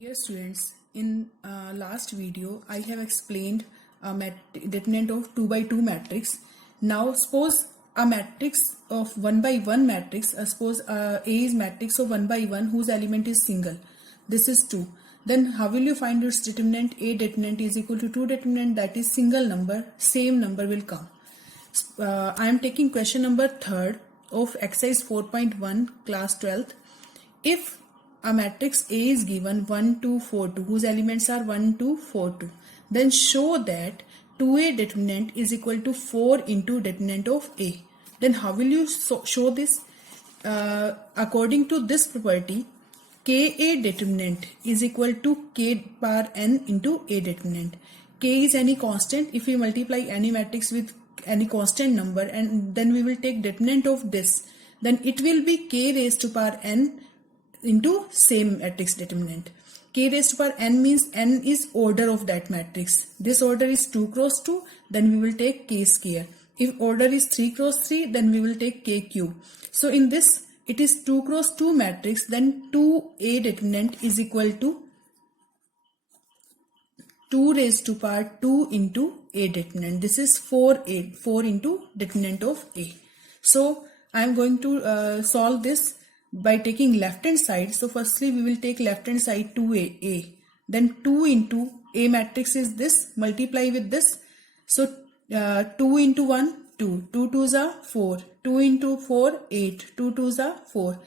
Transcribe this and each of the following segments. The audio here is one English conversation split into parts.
Dear students, in last video I have explained a determinant of 2 by 2 matrix. Now suppose a matrix of 1 by 1 matrix, suppose A is matrix of 1 by 1 whose element is single. This is 2. Then how will you find its determinant? A determinant is equal to 2 determinant, that is single number, same number will come. I am taking question number 3rd of exercise 4.1 class 12th. If a matrix A is given 1, 2, 4, 2 whose elements are 1, 2, 4, 2, then show that 2A determinant is equal to 4 into determinant of A. Then how will you show this? According to this property, Ka determinant is equal to K power n into A determinant. K is any constant. If we multiply any matrix with any constant number and then we will take determinant of this, then it will be K raised to power n into same matrix determinant. K raised to power n means n is order of that matrix. This order is 2 cross 2, then we will take K square. If order is 3 cross 3, then we will take K cube. So in this, it is 2 cross 2 matrix, then 2A determinant is equal to 2 raised to power 2 into A determinant. This is 4 into determinant of A. So I am going to solve this by taking left hand side. So firstly we will take left hand side 2A. Then 2 into A matrix is this, multiply with this. So 2 into 1, 2, 2 2s are 4, 2 into 4, 8, 2 2s are 4.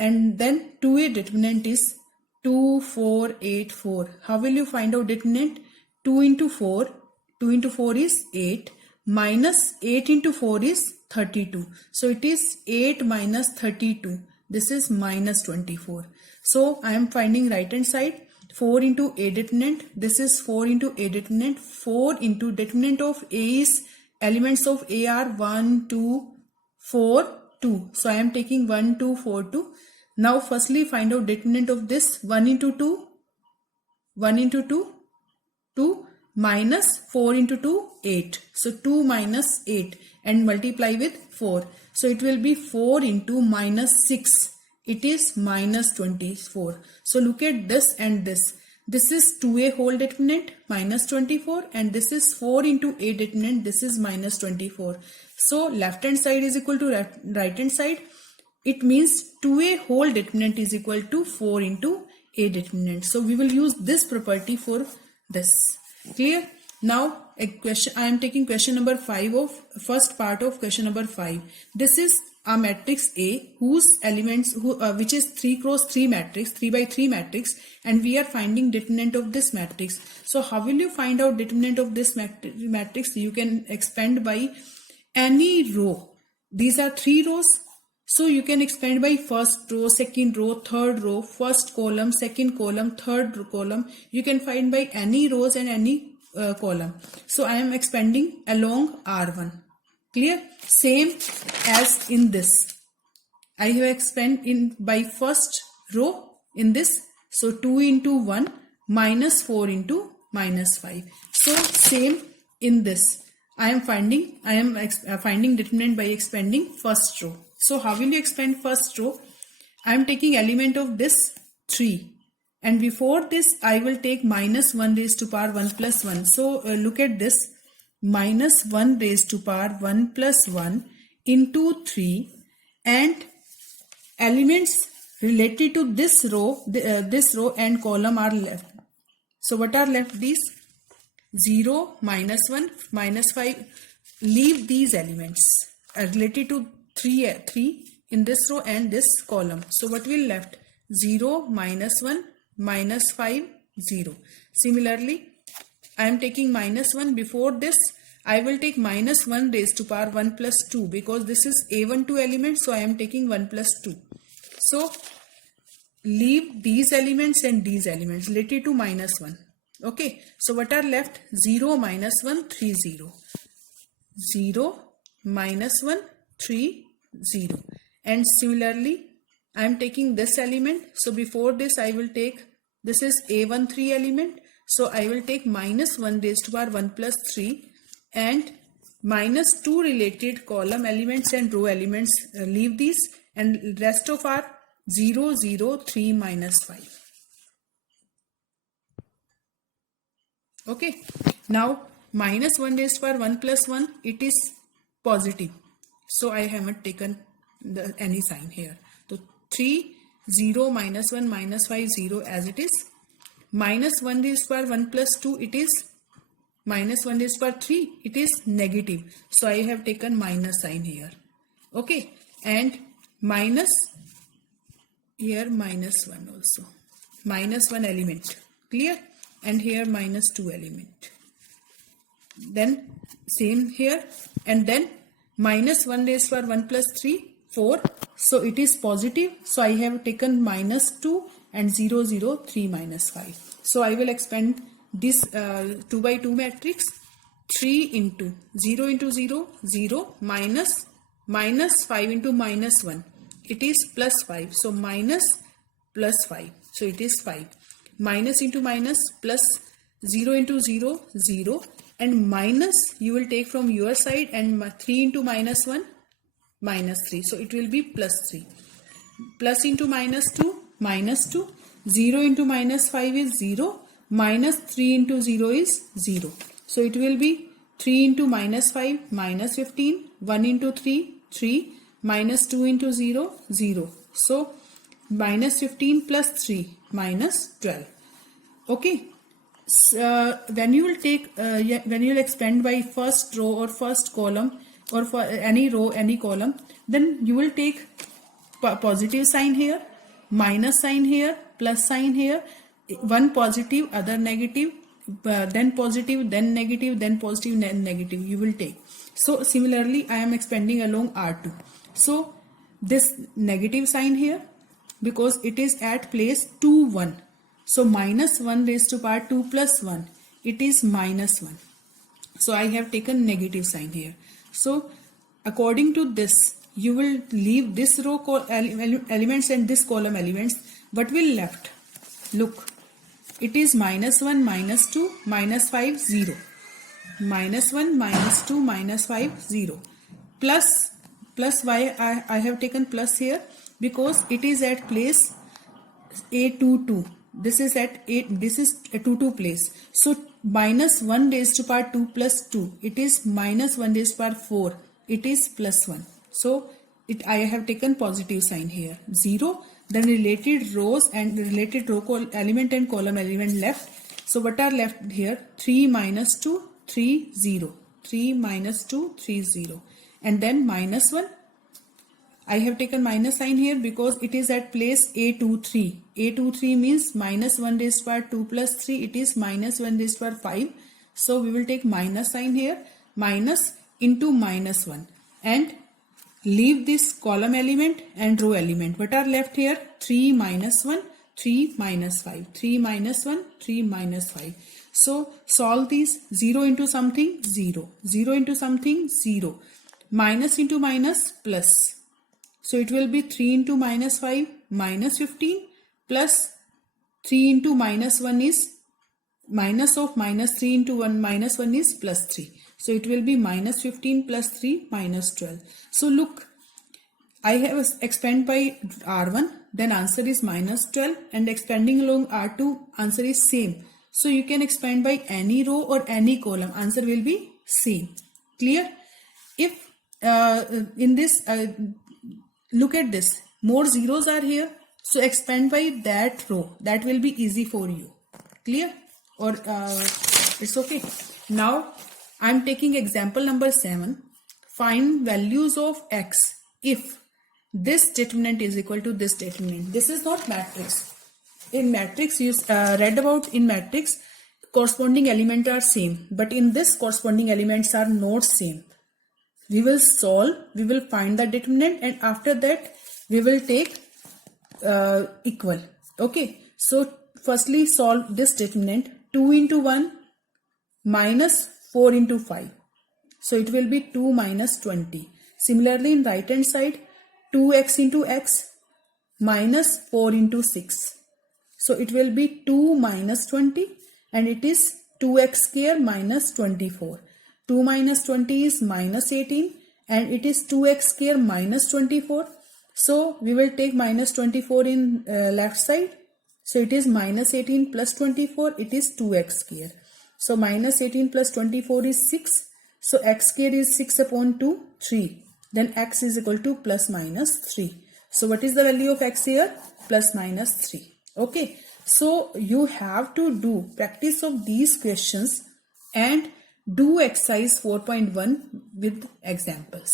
And then 2A determinant is 2, 4, 8, 4. How will you find out determinant? 2 into 4 is 8, minus 8 into 4 is 32. So it is 8 minus 32. This is minus 24. So I am finding right hand side. 4 into A determinant. This is 4 into A determinant. 4 into determinant of A is elements of A are 1, 2, 4, 2. So I am taking 1, 2, 4, 2. Now firstly find out determinant of this. 1 into 2. 1 into 2. 2 minus 4 into 2. 8. So 2 minus 8 and multiply with 4. So it will be 4 into minus 6. It is minus 24. So look at this and this. This is 2A whole determinant minus 24 and this is 4 into A determinant. This is minus 24. So left hand side is equal to right hand side. It means 2A whole determinant is equal to 4 into A determinant. So we will use this property for this. Clear? Now a question, I am taking question number 5 of first part of question number 5. This is a matrix A whose elements which is 3 cross 3 matrix, 3 by 3 matrix, and we are finding determinant of this matrix. So how will you find out determinant of this matrix? You can expand by any row. These are 3 rows. So you can expand by first row, second row, third row, first column, second column, third column. You can find by any rows and any column. So I am expanding along R1. Clear? Same as in this. I have expand in by first row in this. So 2 into 1 minus 4 into minus 5. So same in this. I am finding determinant by expanding first row. So how will you expand first row? I am taking element of this 3. And before this, I will take minus 1 raised to power 1 plus 1. So look at this. Minus 1 raised to power 1 plus 1 into 3. And elements related to this row and column are left. So what are left? These 0, minus 1, minus 5. Leave these elements related to 3 in this row and this column. So what will left? 0, minus 1, minus 5, 0. Similarly, I am taking minus 1. Before this, I will take minus 1 raised to power 1 plus 2 because this is A12 element. So I am taking 1 plus 2. So leave these elements and these elements related to minus 1. Okay. So what are left? 0, minus 1, 3, 0. 0, minus 1, 3, 0. And similarly, I am taking this element. So before this, I will take, this is A13 element. So I will take minus 1 raised to power 1 plus 3 and minus 2 related column elements and row elements. Leave these and rest of our 0, 0, 3, minus 5. Okay. Now minus 1 raised to power 1 plus 1, it is positive. So I haven't taken any sign here. So 3, 0, minus 1, minus 5, 0 as it is. Minus 1 raised to power 1 plus 2, it is minus 1 raised to power 3, it is negative. So I have taken minus sign here. Okay. And minus here minus 1 also. Minus 1 element. Clear? And here minus 2 element. Then same here. And then minus 1 raised to power 1 plus 3, 4. So it is positive. So I have taken minus 2 and 0, 0, 3, minus 5. So I will expand this 2 by 2 matrix. 3 into 0 into 0, 0, minus 5 into minus 1. It is plus 5. So minus plus 5. So it is 5. Minus into minus plus 0 into 0, 0. And minus you will take from your side, and 3 into minus 1, minus 3. So it will be plus 3. Plus into minus 2, minus 2. 0 into minus 5 is 0. Minus 3 into 0 is 0. So it will be 3 into minus 5, minus 15. 1 into 3, 3. Minus 2 into 0, 0. So minus 15 plus 3, minus 12. Okay. When you will take, when you will expand by first row or first column, or for any row, any column, then you will take positive sign here, minus sign here, plus sign here, one positive, other negative, then positive, then negative, then positive, then negative you will take. So similarly I am expanding along R2. So this negative sign here, because it is at place 2, 1. So minus 1 raised to power 2 plus 1, it is minus 1. So I have taken negative sign here. So according to this, you will leave this row elements and this column elements. What will left? Look, it is minus 1, minus 2, minus 5, 0. Minus 1, minus 2, minus 5, 0. Plus why I have taken plus here? Because it is at place A22. This is at 8, this is a 2 place. So minus 1 raised to power 2 plus 2, it is minus 1 raised to power 4, it is plus 1. So I have taken positive sign here, 0. Then related rows and related row element and column element left. So what are left here? 3 minus 2, 3, 0. 3 minus 2, 3, 0. And then minus 1. I have taken minus sign here because it is at place A23. A23 means minus 1 raised to power 2 plus 3. It is minus 1 raised to power 5. So we will take minus sign here. Minus into minus 1. And leave this column element and row element. What are left here? 3 minus 1, 3 minus 5. 3 minus 1, 3 minus 5. So solve these. 0 into something, 0. 0 into something, 0. Minus into minus, plus. So it will be 3 into minus 5, minus 15, plus 3 into minus 1 is minus of minus 3 into 1 minus 1 is plus 3. So it will be minus 15 plus 3 minus 12. So look, I have expand by R1, then answer is minus 12, and expanding along R2, answer is same. So you can expand by any row or any column, answer will be same. Clear? If in this look at this, more zeros are here, so expand by that row, that will be easy for you. Clear? Or it's okay. Now I am taking example number 7. Find values of x if this determinant is equal to this determinant. This is not matrix. In matrix you read about, in matrix corresponding elements are same, but in this corresponding elements are not same. We will solve, we will find the determinant, and after that we will take equal. Okay, so firstly solve this determinant. 2 into 1 minus 4 into 5. So it will be 2 minus 20. Similarly in right hand side, 2x into x minus 4 into 6. So it will be 2 minus 20, and it is 2x square minus 24. 2 minus 20 is minus 18, and it is 2x square minus 24. So we will take minus 24 in left side. So it is minus 18 plus 24, it is 2x square. So minus 18 plus 24 is 6. So x square is 6 upon 2, 3. Then x is equal to plus minus 3. So what is the value of x here? Plus minus 3. Okay. So you have to do practice of these questions and do exercise 4.1 with examples.